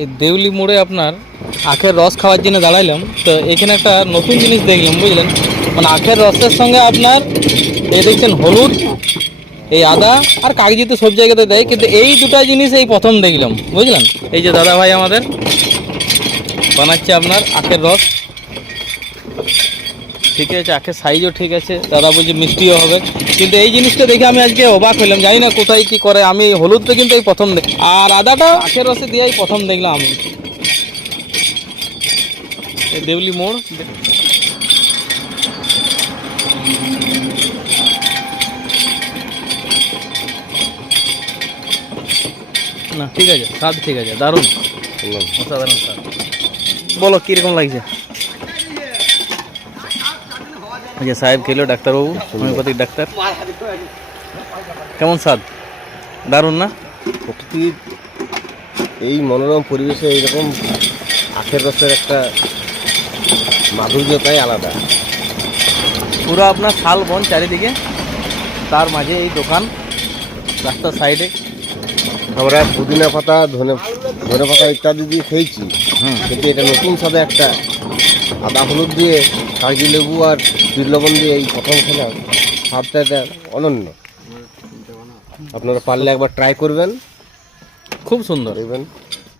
এই দেউলি মোড়ে আপনার আখের রস খাওয়ার জন্য দাঁড়াইলাম, তো এখানে একটা নতুন জিনিস দেখলাম, বুঝলেন। মানে আখের রসের সঙ্গে আপনার এই দেখছেন হলুদ, এই আদা আর কাগজি তো সব জায়গাতে দেয়, কিন্তু এই দুটো জিনিস এই প্রথম দেখলাম, বুঝলেন। এই যে দাদা ভাই আমাদের বানাচ্ছে আপনার আখের রস, ঠিক আছে, আখের সাইজও ঠিক আছে, দাদা বলছে মিষ্টিও হবে। কিন্তু এই জিনিসটা দেখে আমি আজকে অবাক হলাম, জানি না কোথায় কি করে। আমি হলুদটা কিন্তু এই প্রথম আর আদাটা আখের রসে দিয়েই প্রথম দেখলাম আমি। এই দেউলি মোড় না, ঠিক আছে, স্বাদ ঠিক আছে, দারুণ, অসাধারণ স্বাদ। বলো কীরকম লাগছে? আচ্ছা, সাহেব খেলো, ডাক্তারবাবু হোমিওপ্যাথিক ডাক্তার, কেমন স্বাদ? দারুণ না? প্রকৃতির এই মনোরম পরিবেশে এইরকম আখের রসের একটা মাধুর্যতাই আলাদা। পুরো আপনার শাল বন চারিদিকে, তার মাঝে এই দোকান, রাস্তার সাইডে। আমরা পুদিনা পাতা, ধনে পাতা ইত্যাদি দিয়ে খেয়েছি, কিন্তু এটা নতুন স্বাদে একটা আদা হলুদ দিয়ে, কাগজি লেবু আর বিট লবণ দিয়ে এই প্রথম খেলাম। স্বাদটা এটা অনন্য। আপনারা পারলে একবার ট্রাই করবেন, খুব সুন্দর। দেখবেন।